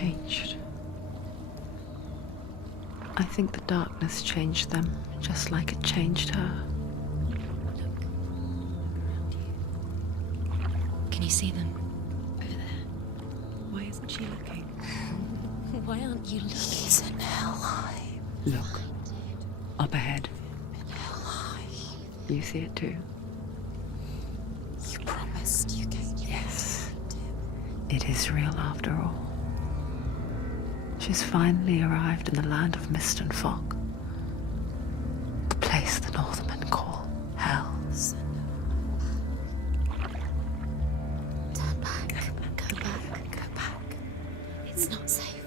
changed. I think the darkness changed them, just like it changed her. Can you see them? Over there. Why isn't she looking? Why aren't you looking? He's in hell. Look. Up ahead. In hell. You see it too? You promised you gave me. Yes. It is real after all. She's finally arrived in the land of mist and fog. The place the Northmen call hell. Turn back. Go back. Go back. It's not safe.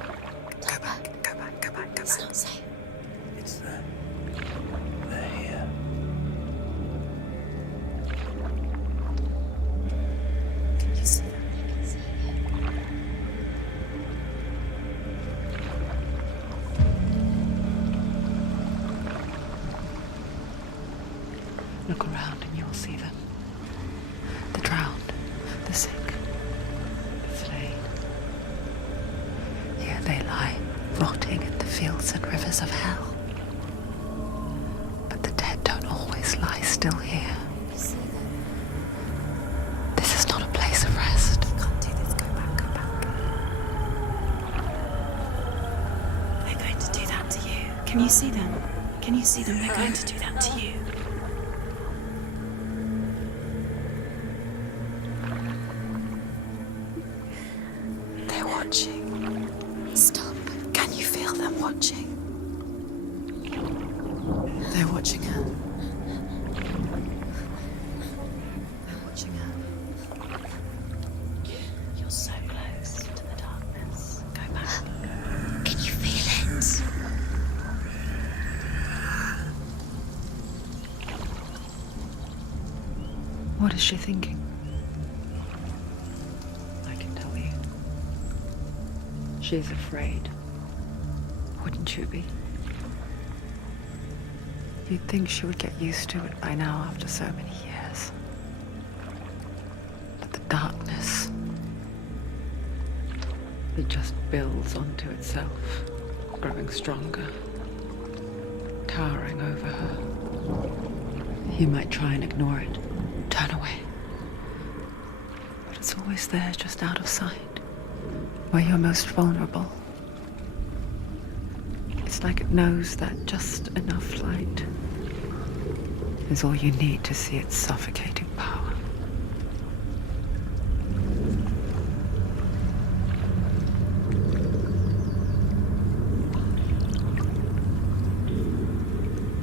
Go back, go back, go back, go It's back. not safe. It's them. They're here. Can you see them? Look around and you'll see them. The drowned, the sick, the slain. Here they lie, rotting in the fields and rivers of hell. But the dead don't always lie still here. This is not a place of rest. You can't do this. Go back, go back. They're going to do that to you. Can you see them? Can you see them? They're going to do that to you. They're watching. Stop. Can you feel them watching? They're watching her. They're watching her. You're so close to the darkness. Go back. Can you feel it? What is she thinking? I can tell you. She's afraid. Wouldn't you be? You'd think she would get used to it by now after so many years. But the darkness, it just builds onto itself, growing stronger, towering over her. You might try and ignore it, turn away. But it's always there, just out of sight, where you're most vulnerable. It's like it knows that just enough light is all you need to see its suffocating power.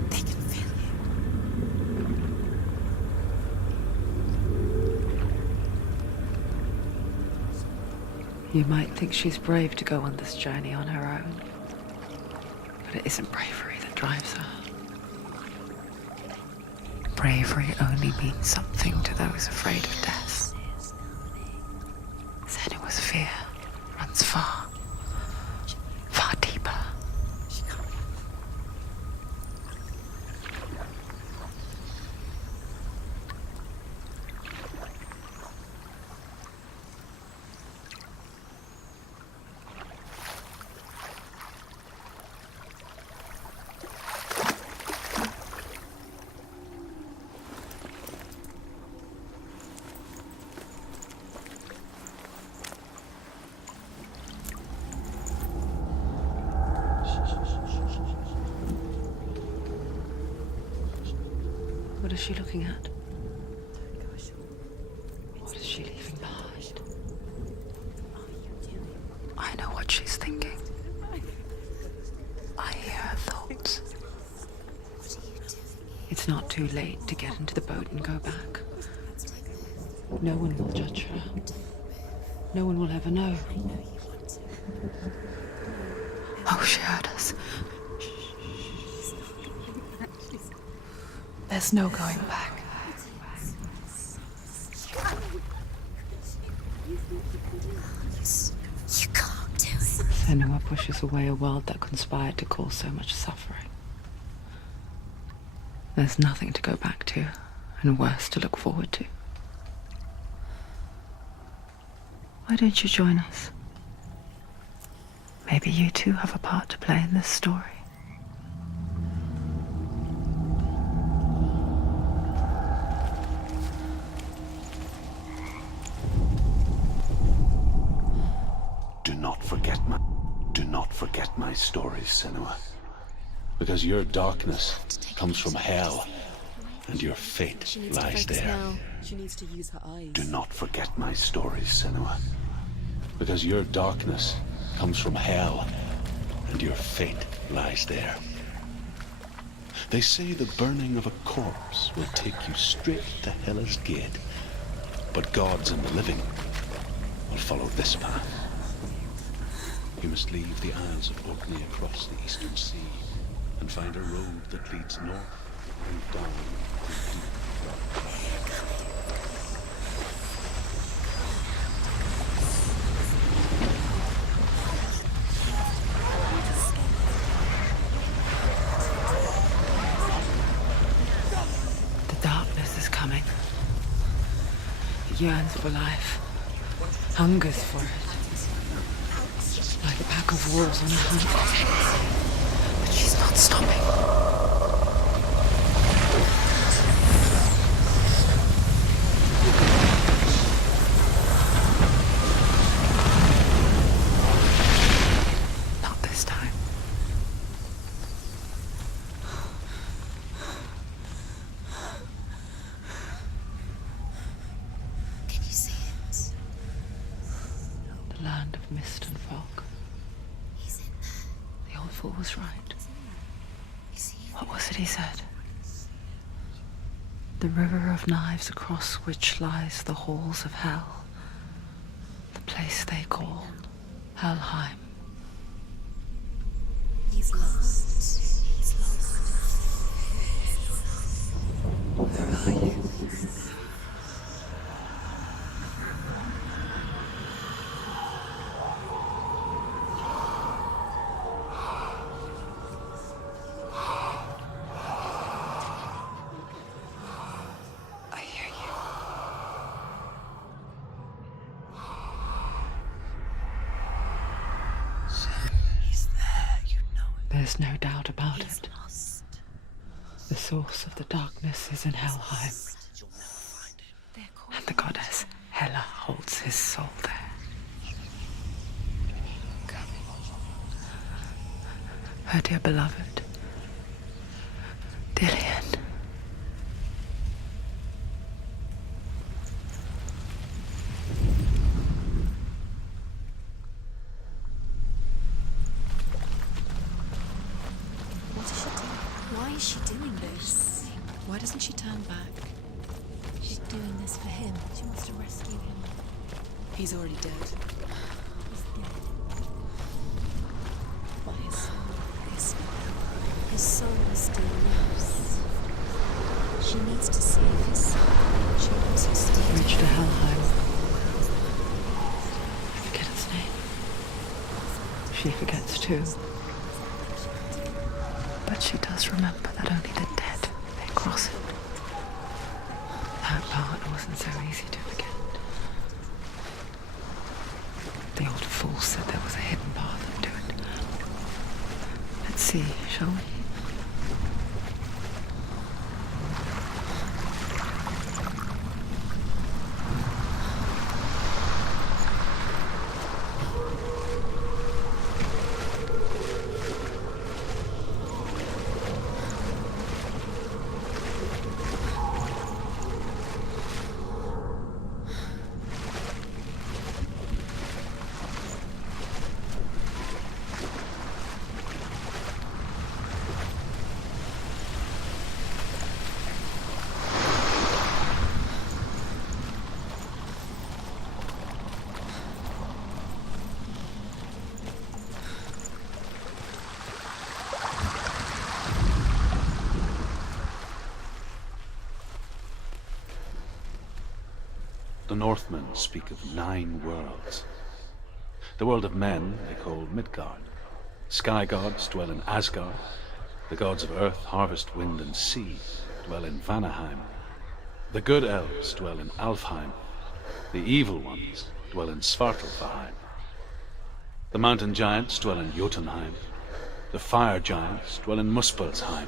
They can feel you. You might think she's brave to go on this journey on her own, but it isn't bravery that drives her. Bravery only means something to those afraid of death. Senua's fear runs far, far deeper. What is she looking at? What is she leaving behind? I know what she's thinking. I hear her thoughts. It's not too late to get into the boat and go back. No one will judge her. No one will ever know. Oh, she heard us. There's no going back. You can't do it. Senua pushes away a world that conspired to cause so much suffering. There's nothing to go back to, and worse to look forward to. Why don't you join us? Maybe you too have a part to play in this story. Do not forget my stories, Senua. Because your darkness comes from hell, and your fate lies there. Now. She needs to use her eyes. Do not forget my stories, Senua. Because your darkness comes from hell, and your fate lies there. They say the burning of a corpse will take you straight to Hela's gate, but gods and the living will follow this path. You must leave the Isles of Orkney across the eastern sea and find a road that leads north and down to deep. The darkness is coming. It yearns for life, hungers for it. Like a pack of wolves on a hunt. But she's not stopping. Not this time. Can you see it? The land of mist and fog. He's in there. The old fool was right. Is he? What was it he said? The river of knives across which lies the halls of hell. The place they call Helheim. He's lost. He's lost. Where are you? I hear you. He's there, you know it. There's no doubt about He's it. lost. The source of the darkness is in Helheim, They're calling and the goddess Hela holds his soul there. Her dear beloved, Dillian. What is she doing? Why is she doing this? Why doesn't she turn back? She's doing this for him. She wants to rescue him. He's already dead. He's dead. But his soul. His soul still lives. She needs to save his soul. She wants to stay Bridge to Helheim. Forget its name. She forgets too. But she does remember that only the dead may cross it. That part wasn't so easy to forget. The old fool said there was a hidden path to it. Let's see, shall we? The Northmen speak of 9 worlds. The world of men they call Midgard. Sky gods dwell in Asgard. The gods of earth, harvest, wind, and sea dwell in Vanaheim. The good elves dwell in Alfheim. The evil ones dwell in Svartalfheim. The mountain giants dwell in Jotunheim. The fire giants dwell in Muspelheim.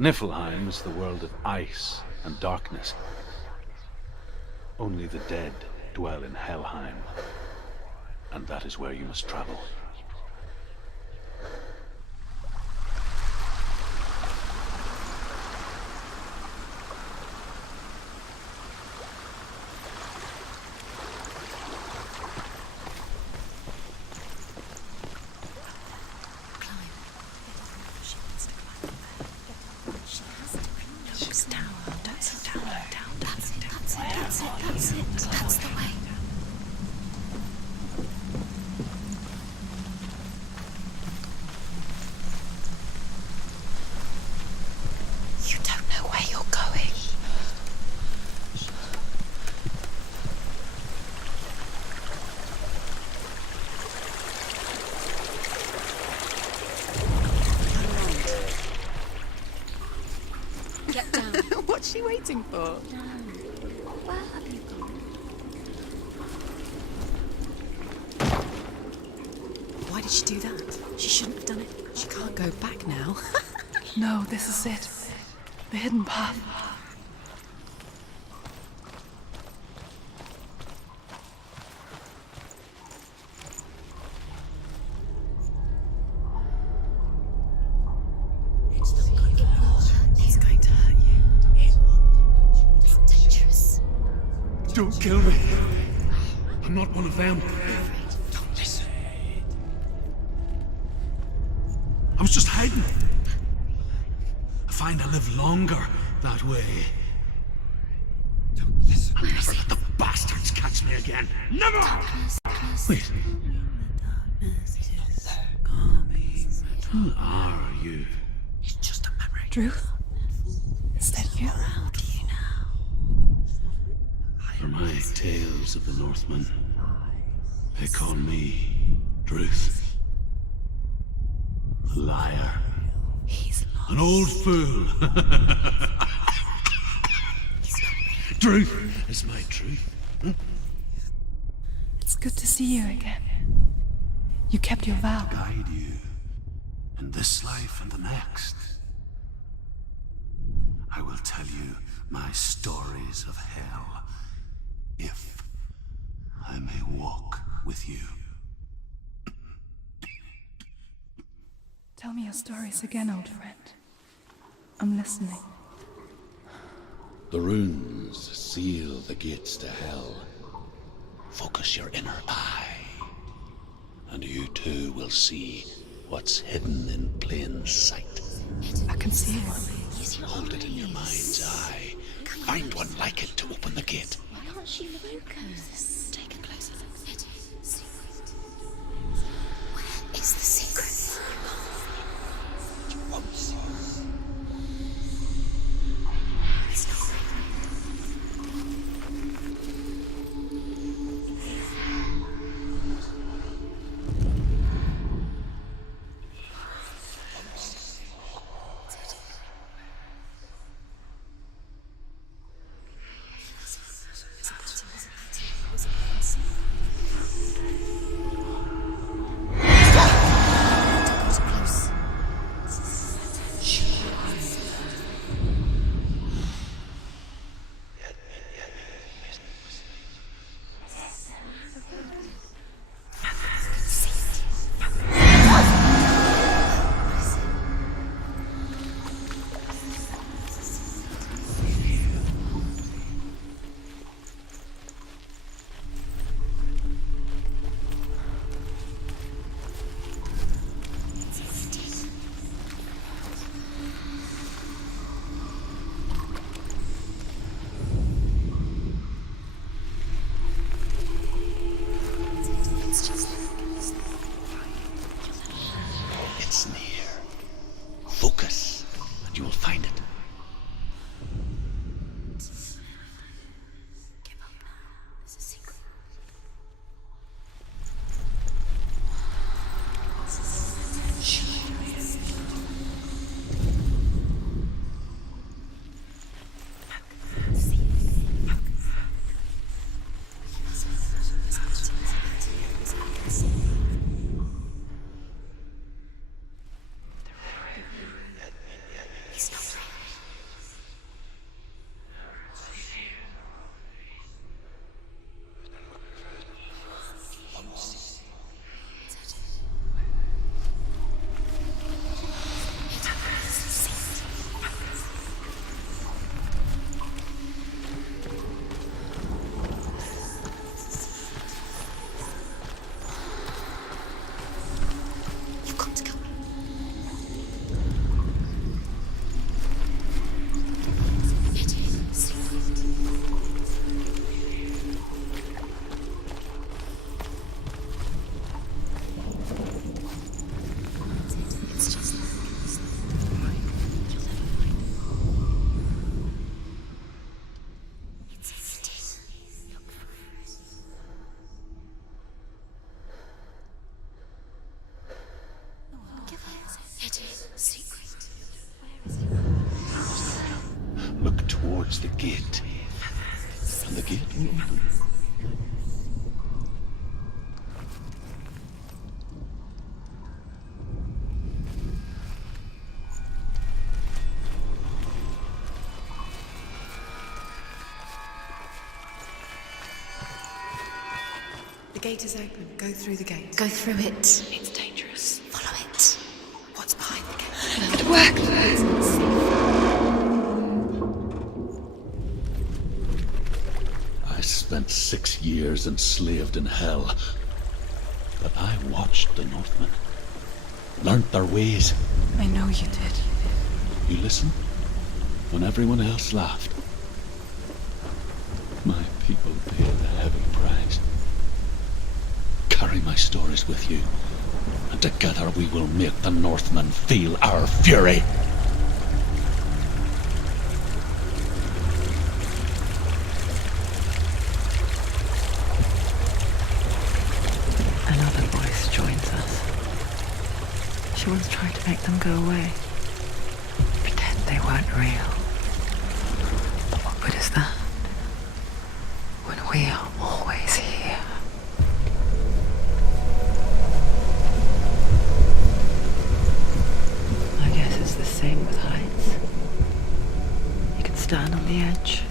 Niflheim is the world of ice and darkness. Only the dead dwell in Helheim, and that is where you must travel. That's the way. You don't know where you're going. Get down. What's she waiting for? Where have you gone? Why did she do that? She shouldn't have done it. She can't go back now. No, this is it. The hidden path. He's going to hurt you. It's dangerous. Don't kill me. I'm not one of them. Don't listen. I was just hiding. I find I live longer that way. Don't listen. I'll never let the bastards catch me again. Never! Wait. Who are you? It's just a memory. Druth? Is that you? For my tales of the Northmen, they call me Druth. A liar. He's lost. An old fool. Truth is my truth. It's good to see you again. You kept your vow. Guide you in this life and the next. I will tell you my stories of hell, if I may walk with you. Tell me your stories again, old friend. I'm listening. The runes seal the gates to hell. Focus your inner eye, and you too will see what's hidden in plain sight. I can see one. Hold it in your mind's eye. Find one like it to open the gate. Why can't she focus? Take a closer look. It is secret. Where is the secret? You won't see. It's not towards the gate. And the gate will open. The gate is open. Go through the gate. Go through it. It's dangerous. Follow it. What's behind the gate? It worked. I spent 6 years enslaved in hell. But I watched the Northmen. Learnt their ways. I know you did. You listened when everyone else laughed. My people paid a heavy price. Carry my stories with you, and together we will make the Northmen feel our fury. Another voice joins us. She once tried to make them go away. Pretend they weren't real. But what good is that? When we are always here. I guess it's the same with heights. You can stand on the edge,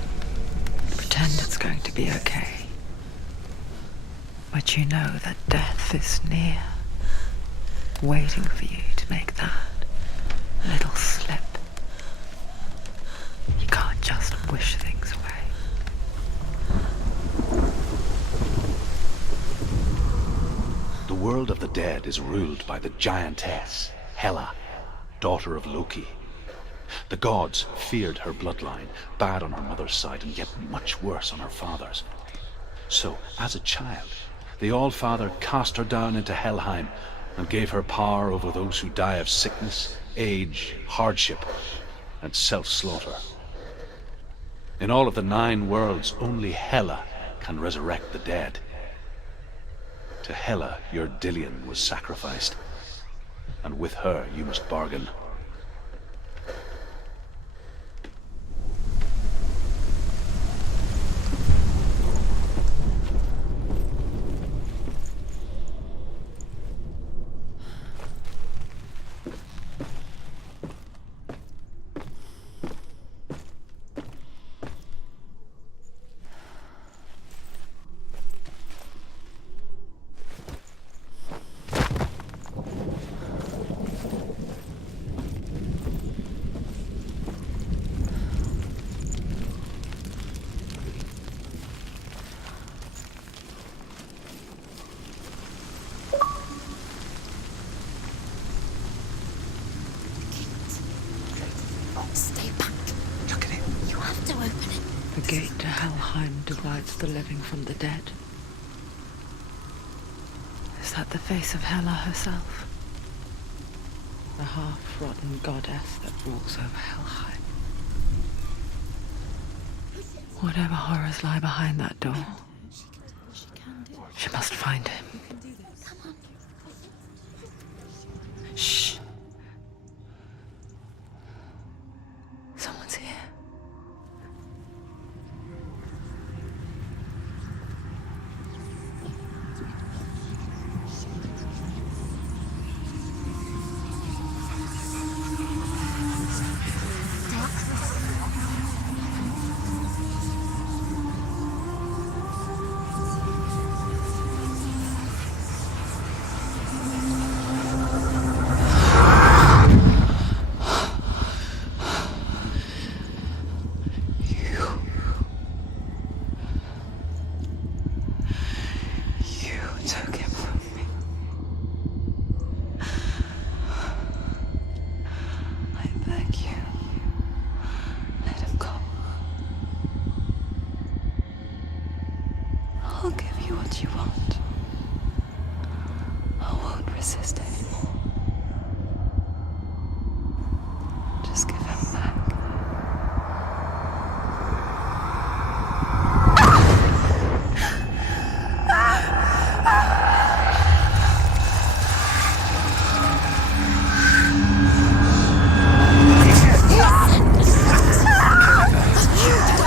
pretend it's going to be okay. But you know that death is near, waiting for you to make that little slip. You can't just wish things away. The world of the dead is ruled by the giantess, Hela, daughter of Loki. The gods feared her bloodline, bad on her mother's side and yet much worse on her father's. So, as a child, the All-Father cast her down into Helheim and gave her power over those who die of sickness, age, hardship, and self-slaughter. In all of the 9 worlds, only Hela can resurrect the dead. To Hela, your Dillion was sacrificed, and with her you must bargain. Stay back. Look at it. You have to open it. The gate to Helheim divides the living from the dead. Is that the face of Hela herself? The half-rotten goddess that rules over Helheim. Whatever horrors lie behind that door, She can do it. she must find him. Come on. Shh. Someone's here. You took him from me. I beg you, let him go. I'll give you what you want. I won't resist anymore. Just give him back. You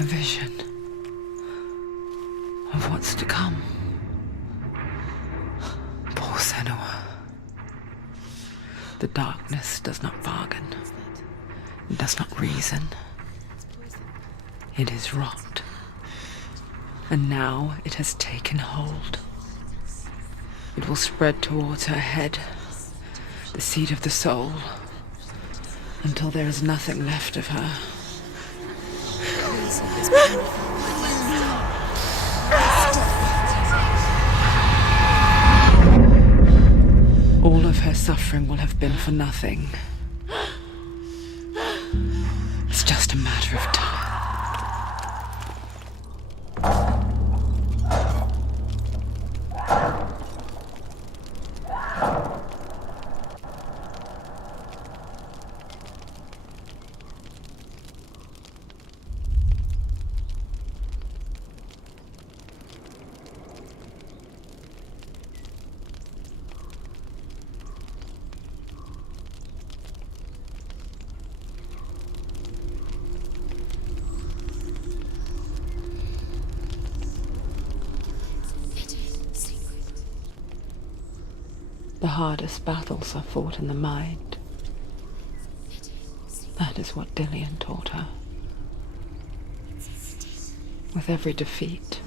A vision of what's to come. Poor Senua. The darkness does not bargain. It does not reason. It is rot. And now it has taken hold. It will spread towards her head, the seat of the soul, until there is nothing left of her. All of her suffering will have been for nothing. It's just a matter of time. The hardest battles are fought in the mind. That is what Dillian taught her. With every defeat,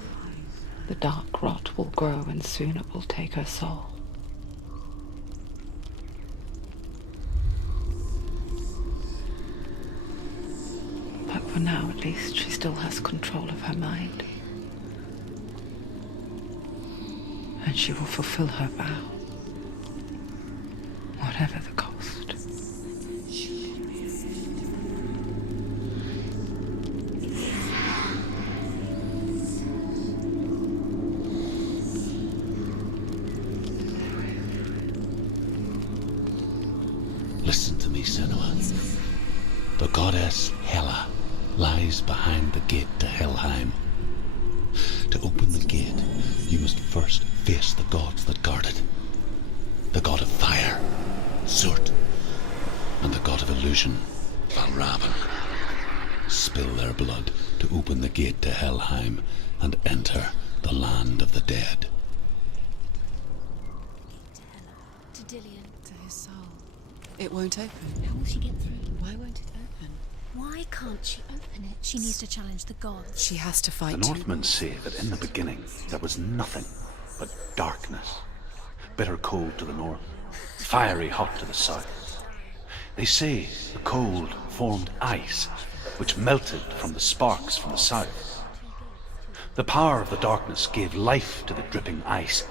the dark rot will grow and soon it will take her soul. But for now, at least, she still has control of her mind. And she will fulfill her vow. Whatever the cost. Listen to me, Senua. The goddess Hela lies behind the gate to Helheim. To open the gate, you must first face the gods that guard it. The god of fire, Surt, and the god of illusion, Valravan. Spill their blood to open the gate to Helheim and enter the land of the dead. To Dillian. To his soul. It won't open. How will she get through? Why won't it open? Why can't she open it? She needs to challenge the gods. She has to fight. The Northmen say that in the beginning there was nothing but darkness. Bitter cold to the north, fiery hot to the south. They say the cold formed ice, which melted from the sparks from the south. The power of the darkness gave life to the dripping ice,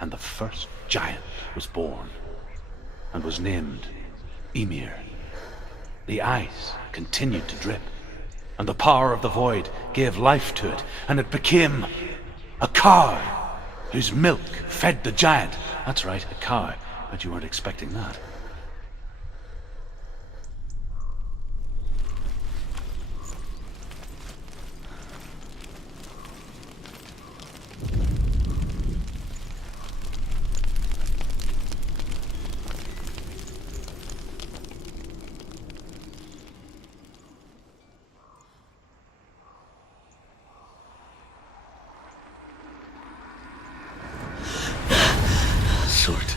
and the first giant was born, and was named Ymir. The ice continued to drip, and the power of the void gave life to it, and it became a cow, whose milk fed the giant. That's right, a cow, but you weren't expecting that. Surt,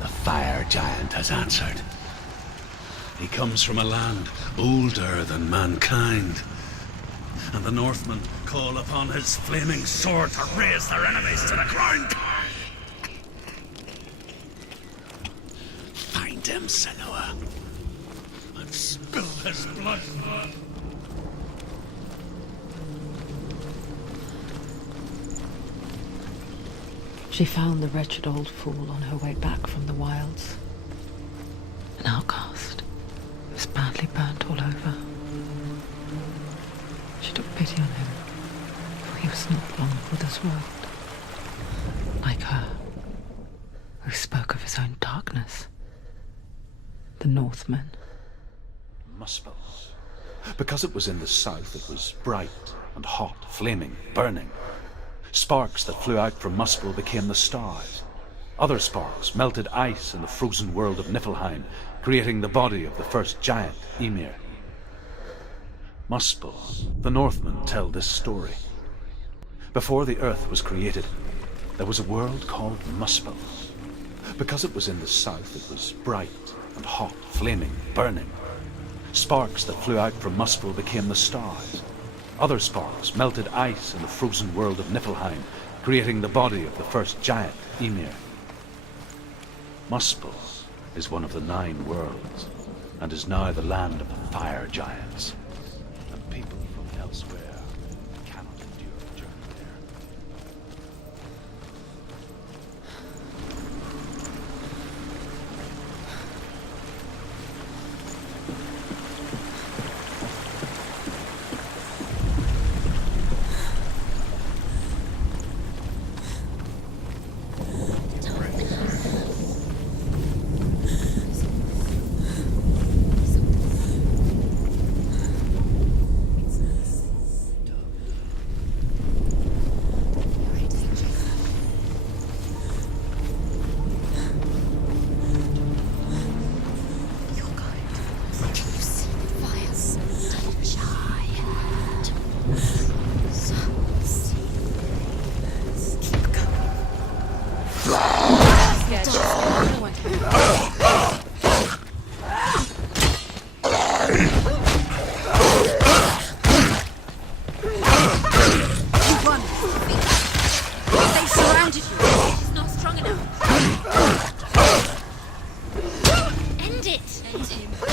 the fire giant, has answered. He comes from a land older than mankind, and the Northmen call upon his flaming sword to raze their enemies to the ground. Find him, Senua, and spill his blood. She found the wretched old fool on her way back from the wilds. An outcast. He was badly burnt all over. She took pity on him, for he was not long for this world. Like her, who spoke of his own darkness. The Northmen. Muspel. Because it was in the south, it was bright and hot, flaming, burning. Sparks that flew out from Muspel became the stars. Other sparks melted ice in the frozen world of Niflheim, creating the body of the first giant, Ymir. Muspel, the Northmen tell this story. Before the earth was created, there was a world called Muspel. Because it was in the south, it was bright and hot, flaming, burning. Sparks that flew out from Muspel became the stars. Other sparks melted ice in the frozen world of Niflheim, creating the body of the first giant, Ymir. Muspel is one of the 9 worlds, and is now the land of the fire giants. And people from elsewhere cannot endure the journey there.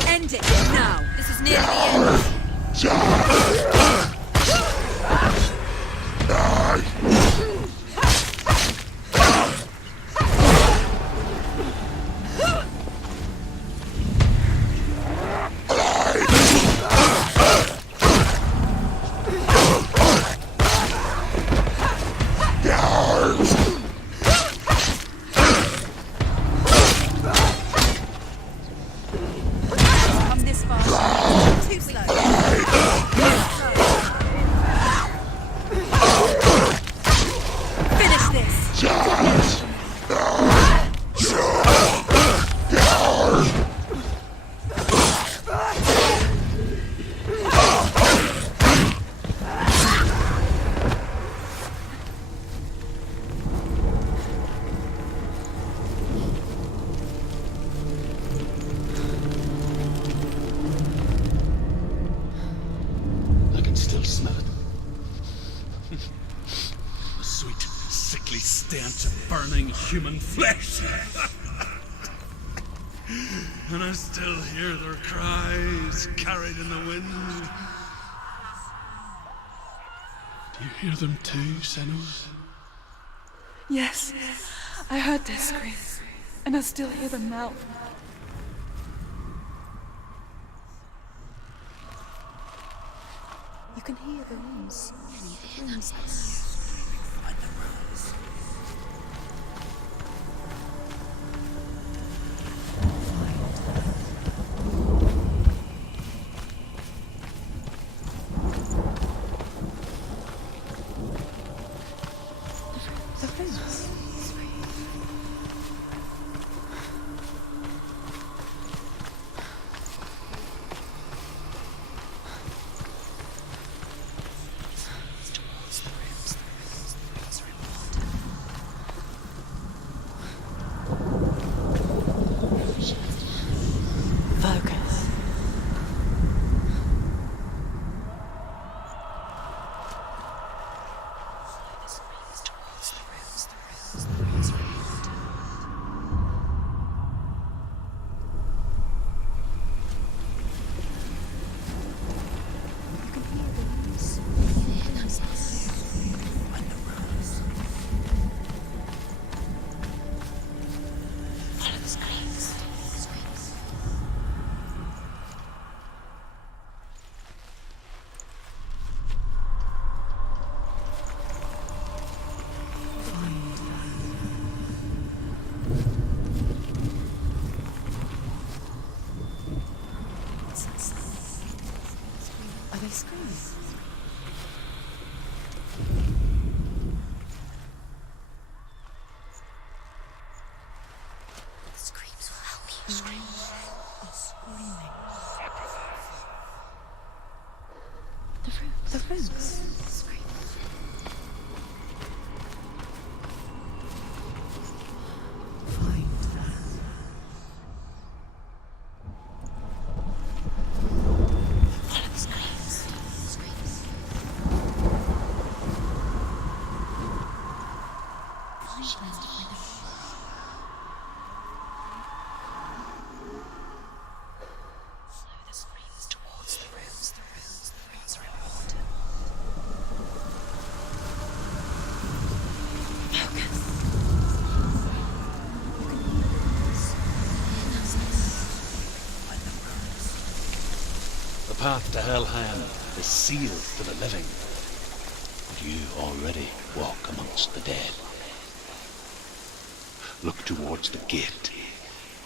End it now. This is nearly the end. Come this far. Too slow. taste burning human flesh. And I still hear their cries carried in the wind. Do you hear them too, Senua? Yes, I heard their screams, and I still hear them now. You can hear the rooms. Focus. Are they screaming? The screams will help you. Screams are screaming. The rooms. Find them. Follow the screams. Follow the screams towards the rooms. The rooms are important. The path to Helheim is sealed to the living. You already walk amongst the dead. Look towards the gate,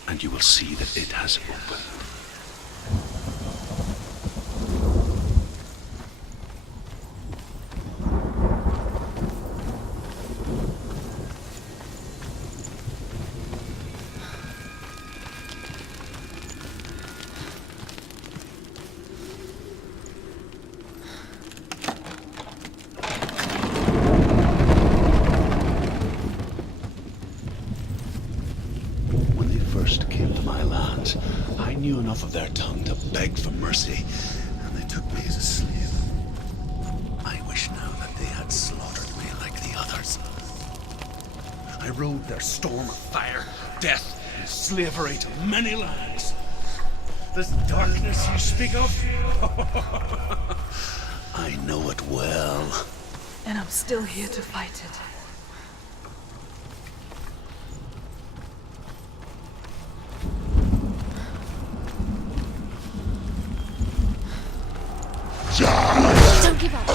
and you will see that it has opened. When they first came to my lands, I knew enough of their tongue to beg for mercy, and they took me as a slave. I wish now that they had slaughtered me like the others. I rode their storm of fire, death, and slavery to many lands. This darkness you speak of, I know it well. And I'm still here to fight it. Don't give up.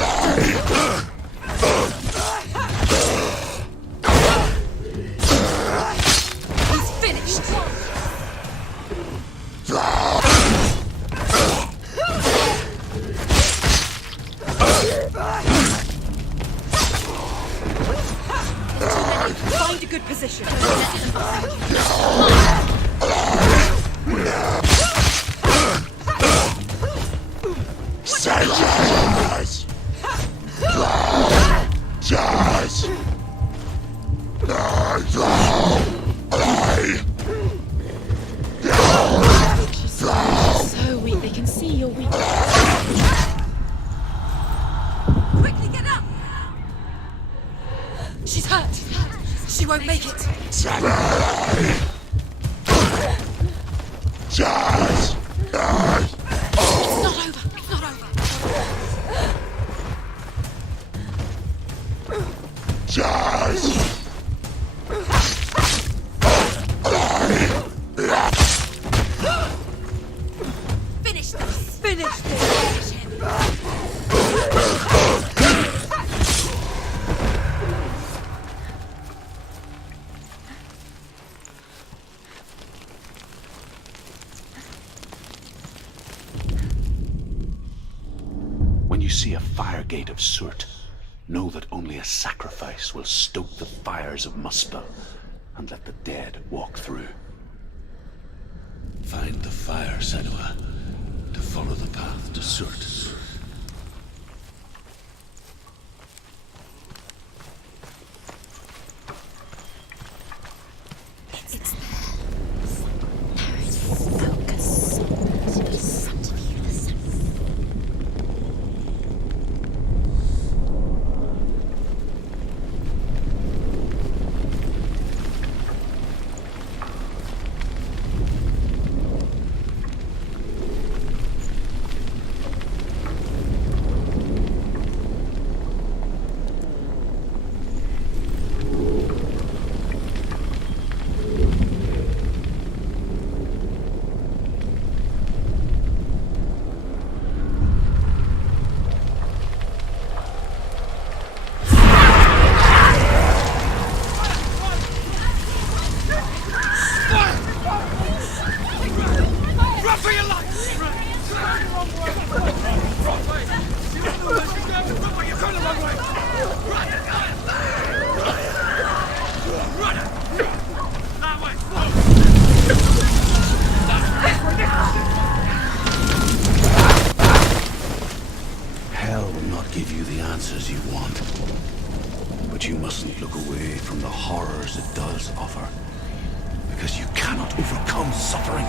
He's finished. Find a good position. Silence! Finish this! Finish this! When you see a fire gate of Surt, know that only a sacrifice will stoke the fires of Muspel and let the dead walk through. Find the fire, Senua, to follow the path to Surt. It's there. There it is. Focus. Something here. Hell will not give you the answers you want. But you mustn't look away from the horrors it does offer. Because you cannot overcome suffering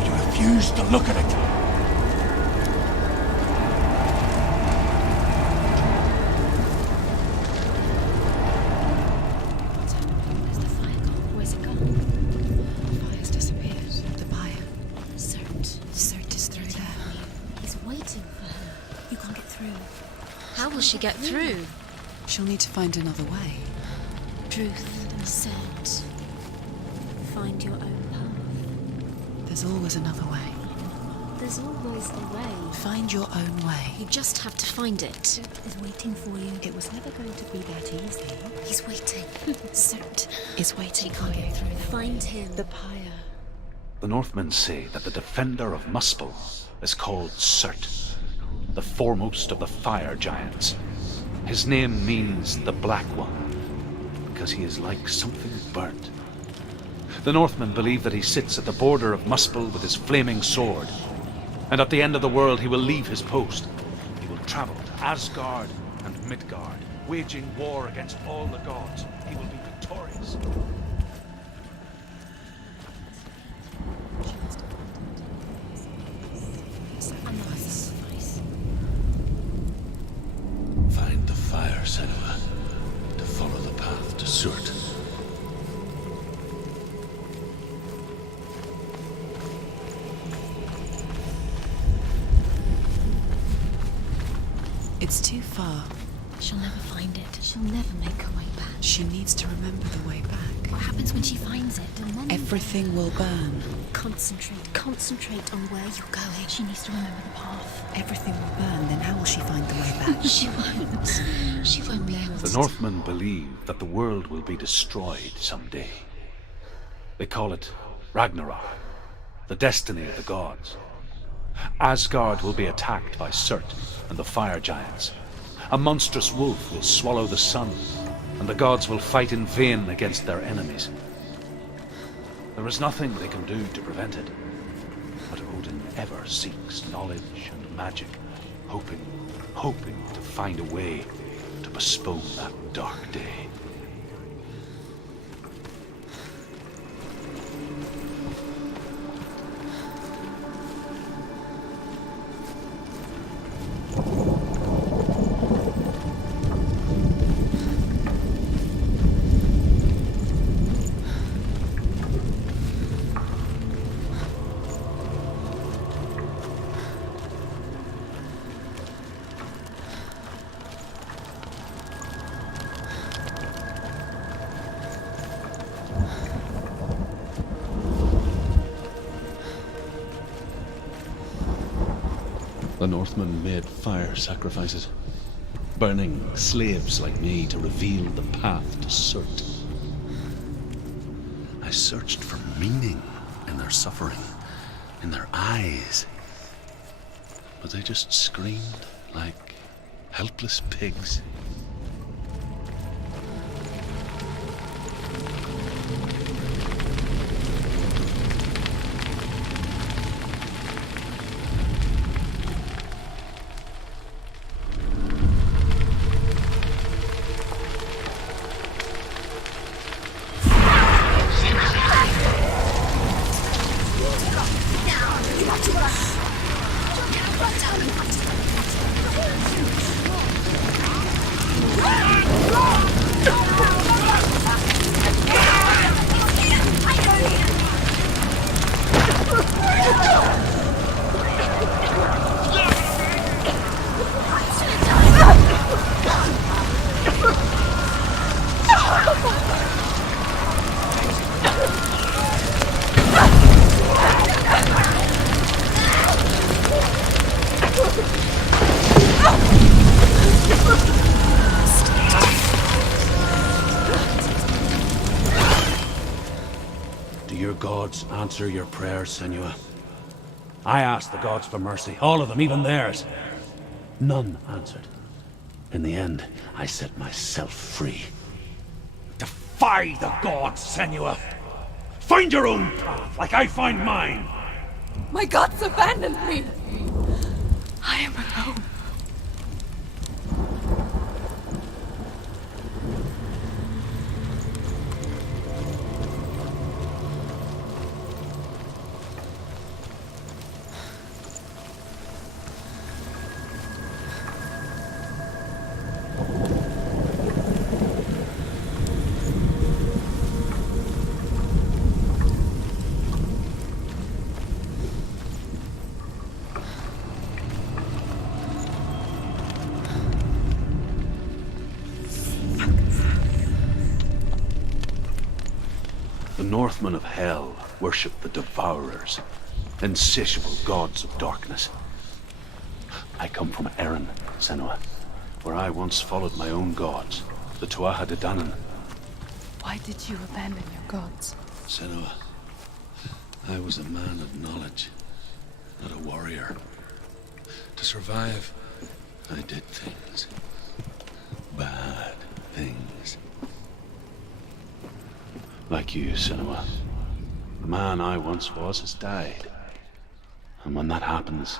if you refuse to look at it. Where's the fire gone? Where's it gone? The fire's disappeared. The buyer. Cert is through there. He's waiting for her. You can't get through. How will she get through? She'll need to find another way. Truth and Cert. Find your own path. There's always another way. There's always a way. Find your own way. You just have to find it. He's waiting for you. It was never going to be that easy. He's waiting. Cert is waiting She for can't you. get through. Find him. The pyre. The Northmen say that the defender of Muspel is called Surt, the foremost of the fire giants. His name means the Black One, because he is like something burnt. The Northmen believe that he sits at the border of Muspel with his flaming sword, and at the end of the world he will leave his post. He will travel to Asgard and Midgard, waging war against all the gods. He will be victorious. Find the fire, Senua, to follow the path to Surt. It's too far. She'll never find it. She'll never make her way back. She needs to remember the way back. What happens when she finds it? And then Everything will burn. concentrate. Concentrate on where you're going. She needs to remember the path. Everything will burn, then how will she find the way back? She won't. She won't be able to. The Northmen believe that the world will be destroyed someday. They call it Ragnarok, the destiny of the gods. Asgard will be attacked by Surt and the fire giants. A monstrous wolf will swallow the sun, and the gods will fight in vain against their enemies. There is nothing they can do to prevent it, but Odin ever seeks knowledge and magic, hoping to find a way to postpone that dark day. The Northmen made fire sacrifices, burning slaves like me to reveal the path to Surt. I searched for meaning in their suffering, in their eyes. But they just screamed like helpless pigs. Do your gods answer your prayers, Senua? I asked the gods for mercy, all of them, even theirs. None answered. In the end, I set myself free. Defy the gods, Senua! Find your own path, like I find mine! My gods abandoned me! I am alone. The Northmen of Hell worship the Devourers, insatiable gods of darkness. I come from Erin, Senua, where I once followed my own gods, the Tuatha De Danann. Why did you abandon your gods? Senua, I was a man of knowledge, not a warrior. To survive, I did things. Bad things. Like you, Senua. The man I once was has died. And when that happens,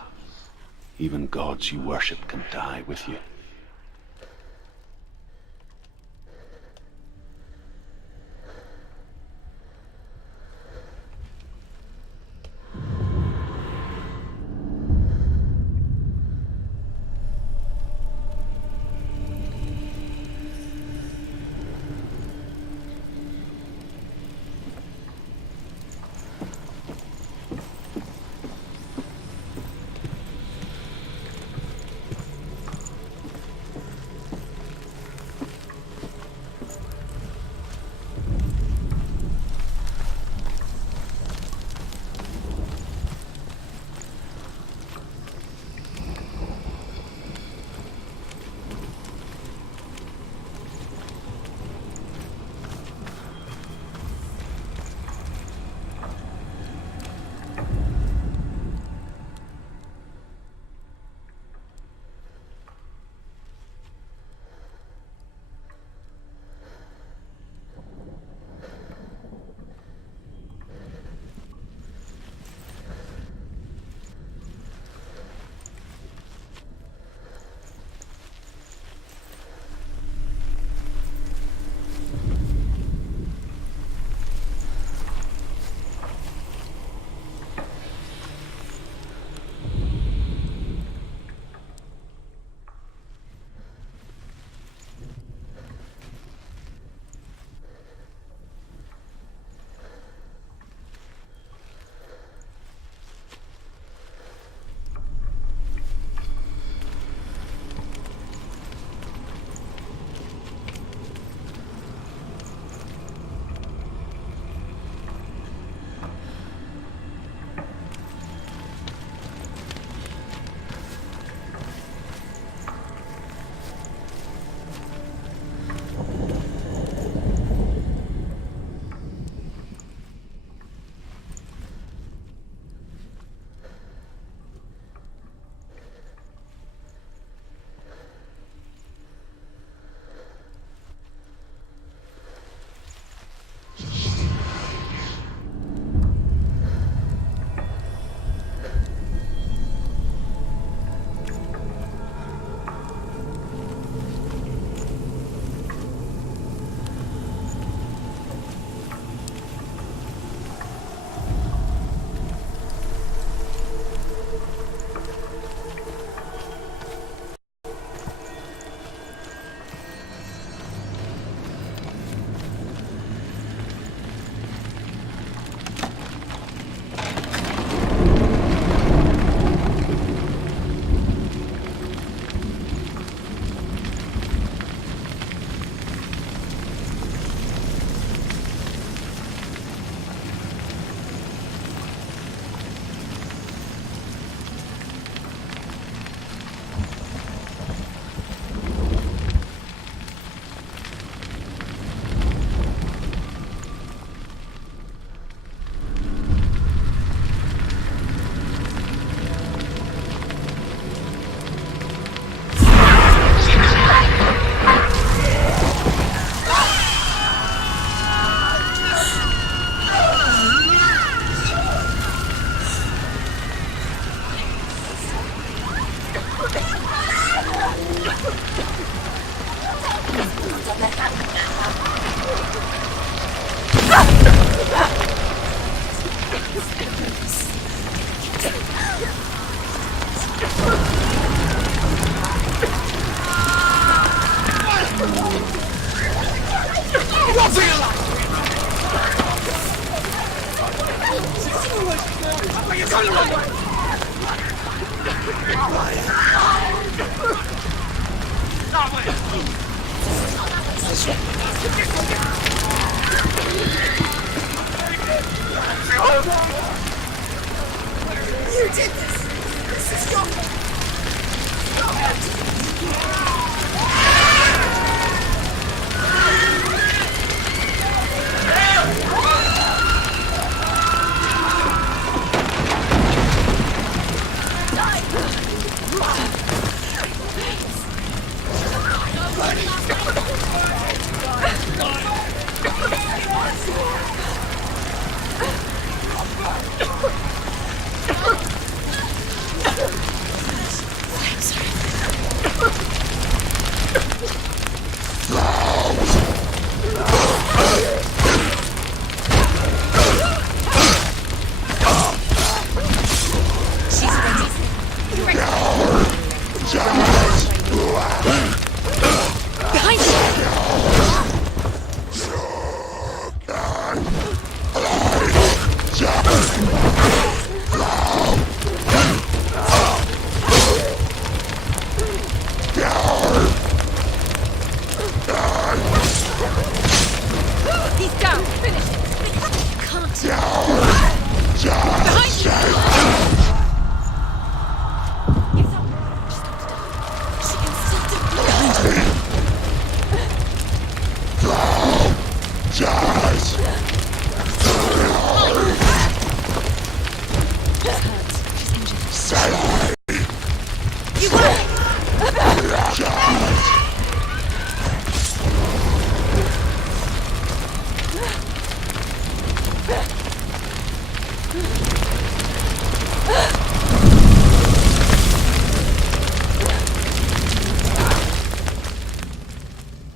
even gods you worship can die with you. You did this! This is your fault!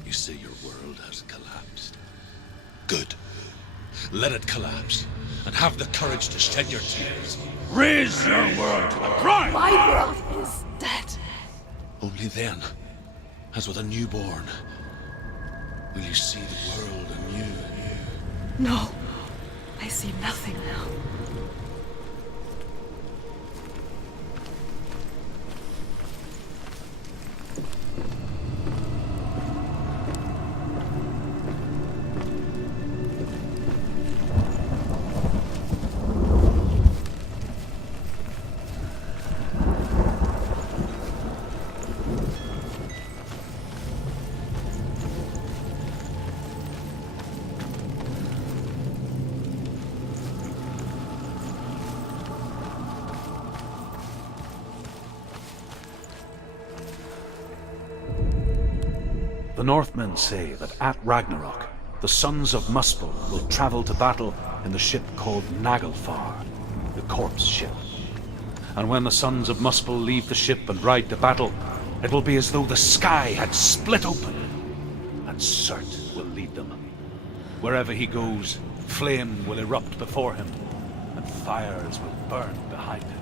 You say your world has collapsed. Good. Let it collapse, and have the courage to shed your tears. Raise your world to the ground! My world is dead. Only then, as with a newborn, will you see the world anew. No, I see nothing now. The Northmen say that at Ragnarok, the sons of Muspel will travel to battle in the ship called Naglfar, the corpse ship. And when the sons of Muspel leave the ship and ride to battle, it will be as though the sky had split open, and Surt will lead them. Wherever he goes, flame will erupt before him, and fires will burn behind him.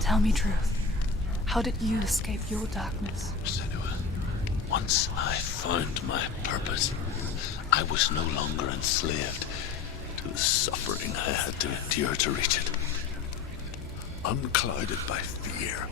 Tell me truth. How did you escape your darkness? Senua, once I found my purpose, I was no longer enslaved to the suffering I had to endure to reach it. Unclouded by fear,